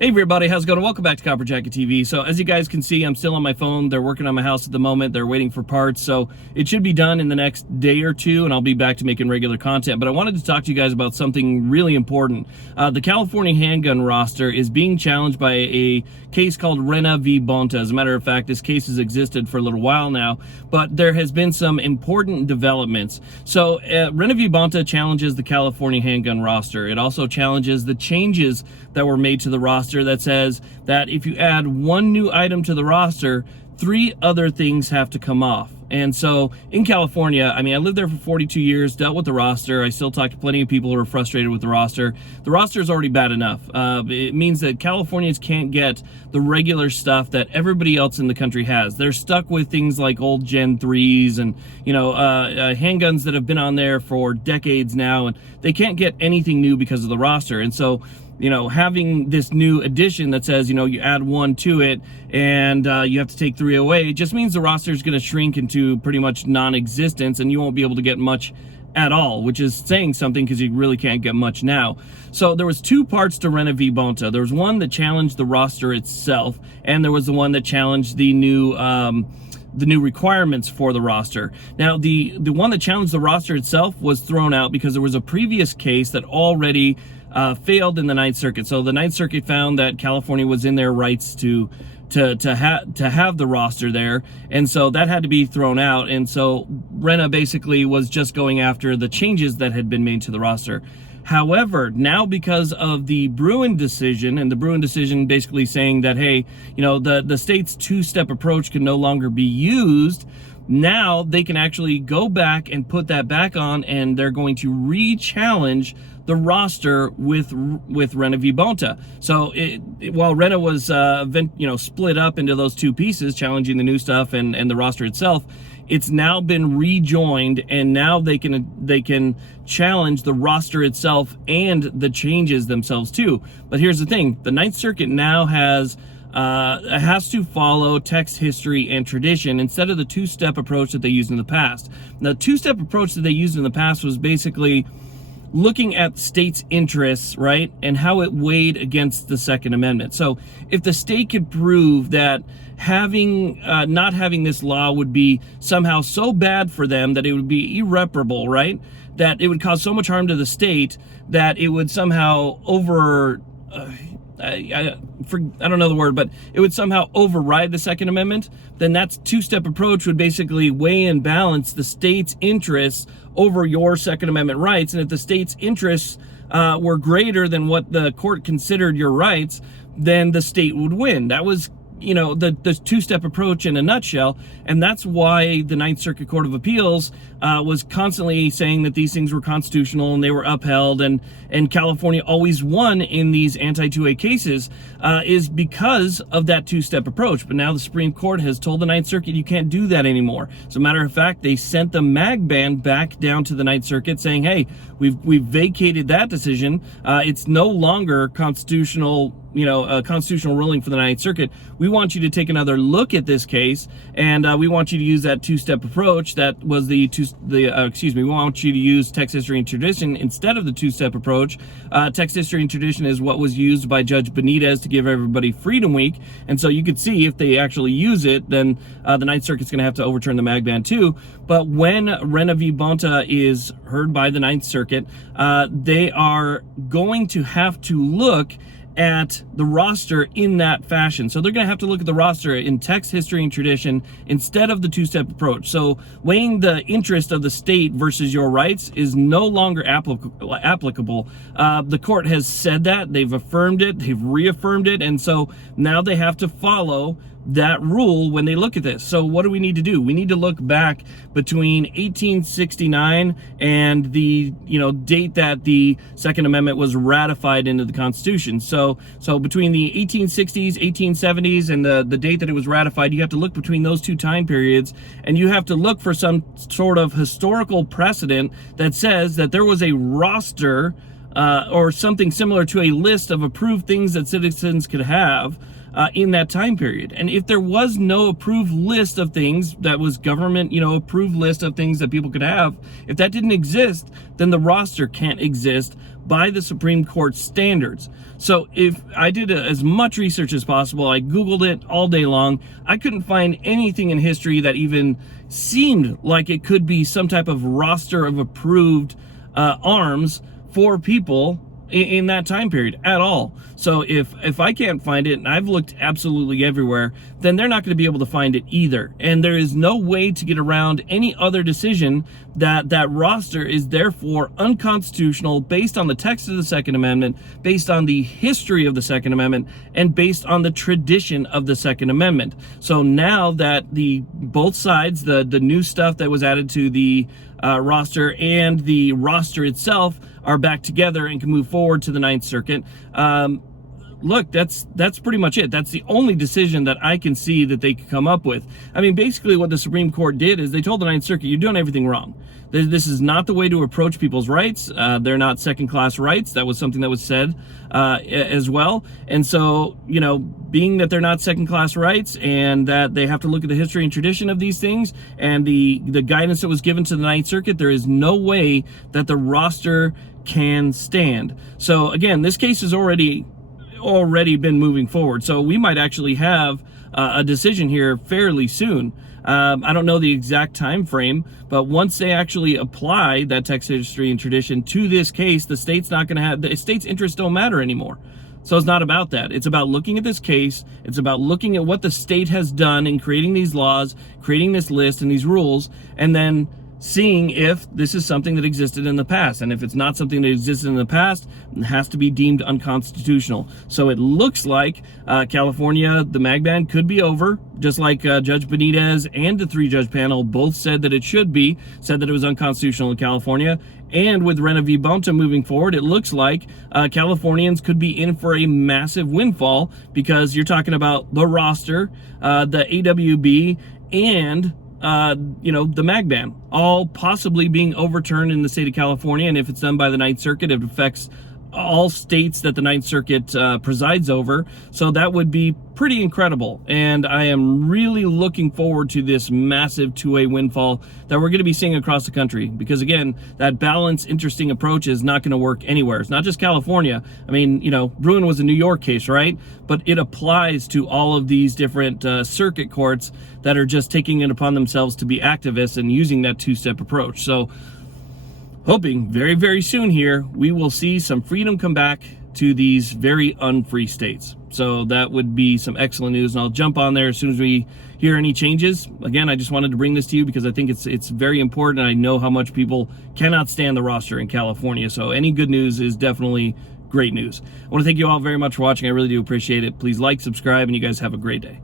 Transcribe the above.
Hey everybody, how's it going? Welcome back to Copper Jacket TV. So as you guys can see, I'm still on my phone. They're working on my house at the moment. They're waiting for parts. So it should be done in the next day or two and I'll be back to making regular content. But I wanted to talk to you guys about something really important. The California handgun roster is being challenged by a case called Rena V. Bonta. As a matter of fact, this case has existed for a little while now, but there has been some important developments. So Rena V. Bonta challenges the California handgun roster. It also challenges the changes that were made to the roster that says that if you add one new item to the roster, 3 other things have to come off. And so in California, I mean, I lived there for 42 years, dealt with the roster. I still talk to plenty of people who are frustrated with the roster. The roster is already bad enough. It means that Californians can't get the regular stuff that everybody else in the country has. They're stuck with things like old Gen 3s and, handguns that have been on there for decades now, and they can't get anything new because of the roster. And so, having this new addition that says, you add 1 to it and you have to take 3 away, it just means the roster is going to shrink into pretty much non-existence and you won't be able to get much at all, which is saying something because you really can't get much now. So there was 2 parts to Rena V. Bonta. There was one that challenged the roster itself, and there was the one that challenged the new requirements for the roster. Now, the one that challenged the roster itself was thrown out because there was a previous case that already failed in the Ninth Circuit. So the Ninth Circuit found that California was in their rights to have the roster there, and so that had to be thrown out. And so Rena basically was just going after the changes that had been made to the roster. However, now because of the Bruen decision, and the Bruen decision basically saying that, hey, the state's 2-step approach can no longer be used, now they can actually go back and put that back on, and they're going to re-challenge the roster with Rena V. Bonta. So while Rena was split up into those 2 pieces, challenging the new stuff and the roster itself, it's now been rejoined, and now they can challenge the roster itself and the changes themselves too. But here's the thing: the Ninth Circuit now has to follow text history and tradition instead of the 2-step approach that they used in the past. The 2-step approach that they used in the past was basically looking at states' interests, right, and how it weighed against the Second Amendment. So if the state could prove that not having this law would be somehow so bad for them that it would be irreparable, right, that it would cause so much harm to the state that it would somehow I don't know the word, but it would somehow override the Second Amendment, then that 2-step approach would basically weigh and balance the state's interests over your Second Amendment rights. And if the state's interests were greater than what the court considered your rights, then the state would win. That was the 2-step approach in a nutshell. And that's why the Ninth Circuit Court of Appeals was constantly saying that these things were constitutional and they were upheld, and California always won in these anti-2A cases is because of that 2-step approach. But now the Supreme Court has told the Ninth Circuit you can't do that anymore. As a matter of fact, they sent the mag ban back down to the Ninth Circuit saying, hey, we've vacated that decision. It's no longer constitutional, a constitutional ruling for the Ninth Circuit. We want you to take another look at this case, and we want you to use that 2-step approach that was we want you to use text history and tradition instead of the 2-step approach. Text history and tradition is what was used by Judge Benitez to give everybody Freedom Week, and so you could see if they actually use it, then the Ninth Circuit's going to have to overturn the mag ban too. But when Rena V. Bonta is heard by the Ninth Circuit, they are going to have to look at the roster in that fashion. So they're going to have to look at the roster in text, history, and tradition instead of the 2-step approach. So weighing the interest of the state versus your rights is no longer applicable. The court has said that. They've affirmed it. They've reaffirmed it. And so now they have to follow that rule when they look at this. So what do we need to do? We need to look back between 1869 and the date that the Second Amendment was ratified into the Constitution. So between the 1860s, 1870s, and the date that it was ratified, you have to look between those 2 time periods, and you have to look for some sort of historical precedent that says that there was a roster or something similar to a list of approved things that citizens could have in that time period. And if there was no approved list of things that was government, approved list of things that people could have, if that didn't exist, then the roster can't exist by the Supreme Court standards. So if I did as much research as possible, I Googled it all day long, I couldn't find anything in history that even seemed like it could be some type of roster of approved arms for people in that time period at all. So if I can't find it, and I've looked absolutely everywhere, then they're not going to be able to find it either. And there is no way to get around any other decision that that roster is therefore unconstitutional based on the text of the Second Amendment, based on the history of the Second Amendment, and based on the tradition of the Second Amendment. So now that both sides, the new stuff that was added to the roster and the roster itself are back together and can move forward to the Ninth Circuit. Look, that's pretty much it. That's the only decision that I can see that they could come up with. I mean, basically what the Supreme Court did is they told the Ninth Circuit, you're doing everything wrong. This is not the way to approach people's rights. They're not second-class rights. That was something that was said as well. And so, you know, being that they're not second-class rights and that they have to look at the history and tradition of these things and the guidance that was given to the Ninth Circuit, there is no way that the roster can stand. So again, this case has already been moving forward. So we might actually have a decision here fairly soon. I don't know the exact time frame, but once they actually apply that text, history, and tradition to this case, the state's interests don't matter anymore. So it's not about that. It's about looking at this case. It's about looking at what the state has done in creating these laws, creating this list and these rules, and then seeing if this is something that existed in the past. And if it's not something that existed in the past, it has to be deemed unconstitutional. So it looks like California, the mag ban could be over, just like Judge Benitez and the 3-judge panel both said that it should be, said that it was unconstitutional in California. And with Rena V Bonta moving forward, it looks like Californians could be in for a massive windfall, because you're talking about the roster, the AWB, and you know, the mag ban, all possibly being overturned in the state of California. And if it's done by the Ninth Circuit, it affects all states that the Ninth Circuit presides over. So that would be pretty incredible. And I am really looking forward to this massive two-way windfall that we're going to be seeing across the country. Because again, that balanced, interesting approach is not going to work anywhere. It's not just California. I mean, you know, Bruen was a New York case, right? But it applies to all of these different circuit courts that are just taking it upon themselves to be activists and using that two-step approach. So hoping very, very soon here, we will see some freedom come back to these very unfree states. So that would be some excellent news, and I'll jump on there as soon as we hear any changes. Again, I just wanted to bring this to you because I think it's very important. I know how much people cannot stand the roster in California, so any good news is definitely great news. I want to thank you all very much for watching. I really do appreciate it. Please like, subscribe, and you guys have a great day.